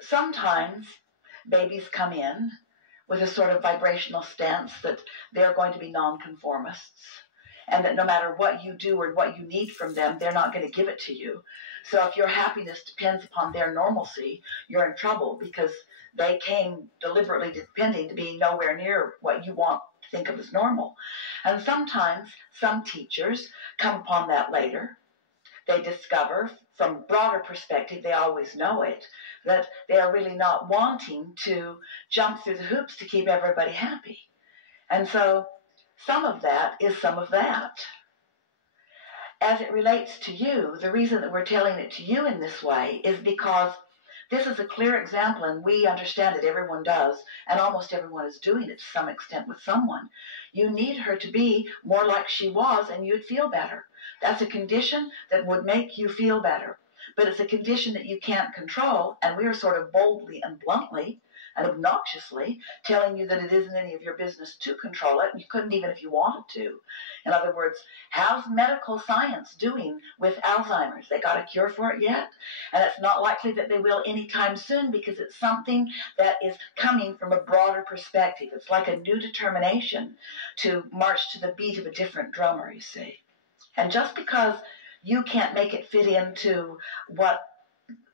sometimes babies come in with a sort of vibrational stance that they're going to be non-conformists, and that no matter what you do or what you need from them, they're not going to give it to you. So if your happiness depends upon their normalcy, you're in trouble, because they came deliberately depending to be nowhere near what you want to think of as normal. And sometimes some teachers come upon that later. They discover, from a broader perspective, they always know it, that they are really not wanting to jump through the hoops to keep everybody happy. And so some of that is some of that. As it relates to you, the reason that we're telling it to you in this way is because this is a clear example, and we understand it, everyone does, and almost everyone is doing it to some extent with someone. You need her to be more like she was, and you'd feel better. That's a condition that would make you feel better. But it's a condition that you can't control, and we are sort of boldly and bluntly and obnoxiously telling you that it isn't any of your business to control it. You couldn't even if you wanted to. In other words, how's medical science doing with Alzheimer's? They got a cure for it yet? And it's not likely that they will anytime soon, because it's something that is coming from a broader perspective. It's like a new determination to march to the beat of a different drummer, you see. And just because you can't make it fit into what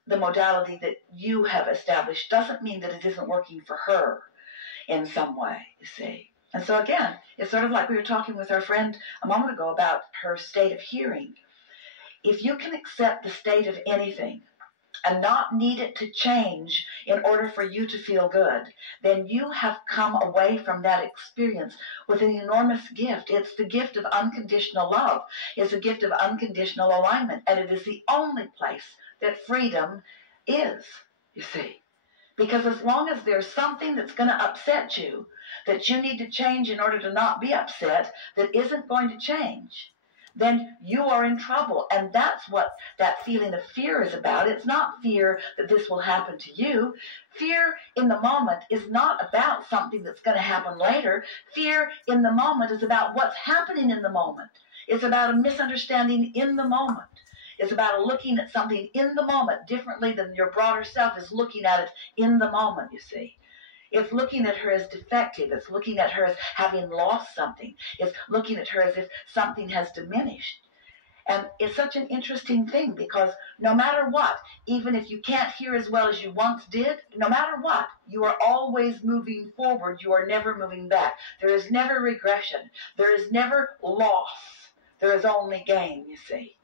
the modality that you have established doesn't mean that it isn't working for her in some way, you see. And so again, it's sort of like we were talking with our friend a moment ago about her state of hearing. If you can accept the state of anything and not need it to change in order for you to feel good, then you have come away from that experience with an enormous gift. It's the gift of unconditional love. It's a gift of unconditional alignment. And it is the only place that freedom is, you see. Because as long as there's something that's going to upset you, that you need to change in order to not be upset, that isn't going to change, then you are in trouble. And that's what that feeling of fear is about. It's not fear that this will happen to you. Fear in the moment is not about something that's going to happen later. Fear in the moment is about what's happening in the moment. It's about a misunderstanding in the moment. It's about looking at something in the moment differently than your broader self is looking at it in the moment, you see. It's looking at her as defective. It's looking at her as having lost something. It's looking at her as if something has diminished. And it's such an interesting thing, because no matter what, even if you can't hear as well as you once did, no matter what, you are always moving forward. You are never moving back. There is never regression. There is never loss. There is only gain, you see.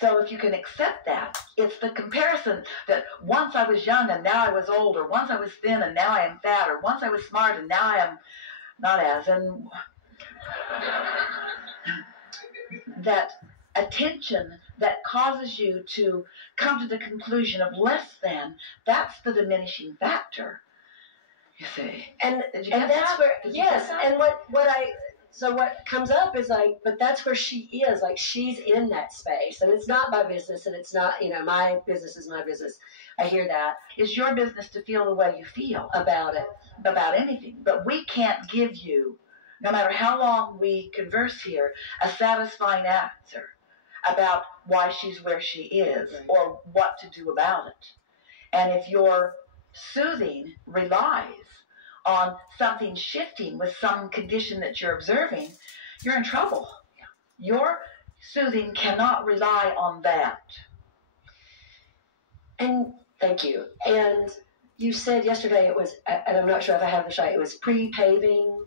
So if you can accept that, it's the comparison that once I was young and now I was old, or once I was thin and now I am fat, or once I was smart and now I am not as, and that attention that causes you to come to the conclusion of less than, that's the diminishing factor, you see. And that's where, yes, and so what comes up is like, but that's where she is, like she's in that space, and it's not my business, and it's not, my business is my business. I hear that. It's your business to feel the way you feel about it, about anything. But we can't give you, no matter how long we converse here, a satisfying answer about why she's where she is, or what to do about it. And if your soothing relies on something shifting with some condition that you're observing, you're in trouble. Your soothing cannot rely on that. And thank you. And you said yesterday it was, and I'm not sure if I have this right, it was pre-paving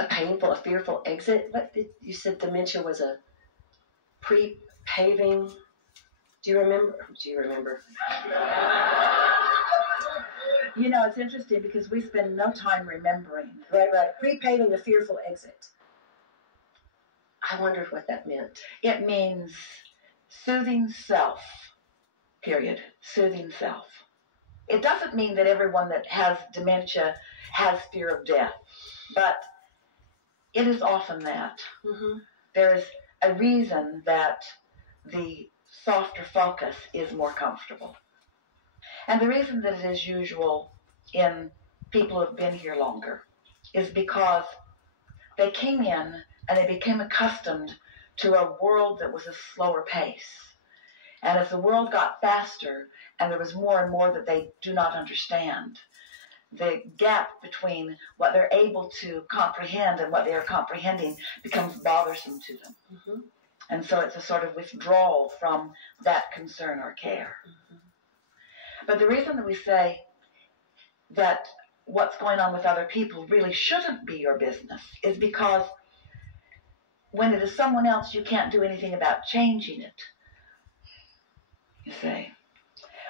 a painful, a fearful exit. You said dementia was a pre-paving. Do you remember? It's interesting because we spend no time remembering. Right. Pre-paving a fearful exit. I wondered what that meant. It means soothing self, period. Soothing self. It doesn't mean that everyone that has dementia has fear of death, but it is often that. Mm-hmm. There is a reason that the softer focus is more comfortable. And the reason that it is usual in people who have been here longer is because they came in and they became accustomed to a world that was a slower pace. And as the world got faster and there was more and more that they do not understand, the gap between what they're able to comprehend and what they are comprehending becomes bothersome to them. Mm-hmm. And so it's a sort of withdrawal from that concern or care. Mm-hmm. But the reason that we say that what's going on with other people really shouldn't be your business is because when it is someone else, you can't do anything about changing it. You see.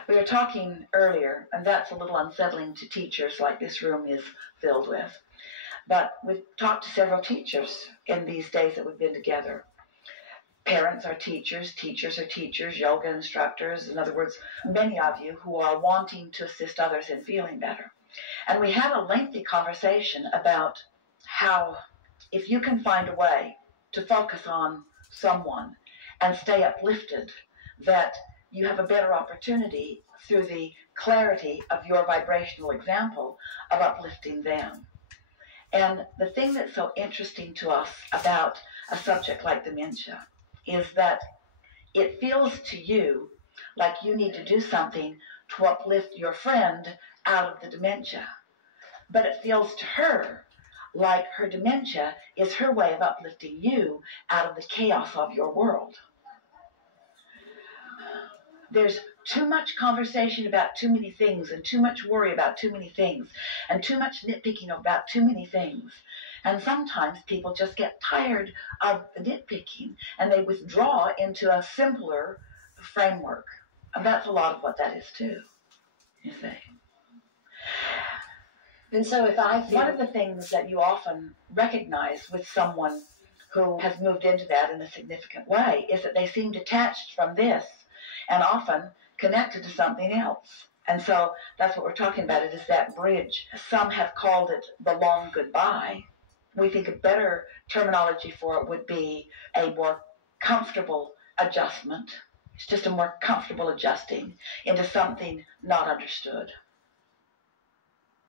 We were talking earlier, and that's a little unsettling to teachers like this room is filled with. But we've talked to several teachers in these days that we've been together. Parents are teachers, teachers are teachers, yoga instructors, in other words, many of you who are wanting to assist others in feeling better. And we had a lengthy conversation about how if you can find a way to focus on someone and stay uplifted, that you have a better opportunity through the clarity of your vibrational example of uplifting them. And the thing that's so interesting to us about a subject like dementia is that it feels to you like you need to do something to uplift your friend out of the dementia. But it feels to her like her dementia is her way of uplifting you out of the chaos of your world. There's too much conversation about too many things and too much worry about too many things and too much nitpicking about too many things. And sometimes people just get tired of the nitpicking and they withdraw into a simpler framework. And that's a lot of what that is too, you see. And so if I feel... One of the things that you often recognize with someone who has moved into that in a significant way is that they seem detached from this and often connected to something else. And so that's what we're talking about. It is that bridge. Some have called it the long goodbye. We think a better terminology for it would be a more comfortable adjustment. It's just a more comfortable adjusting into something not understood.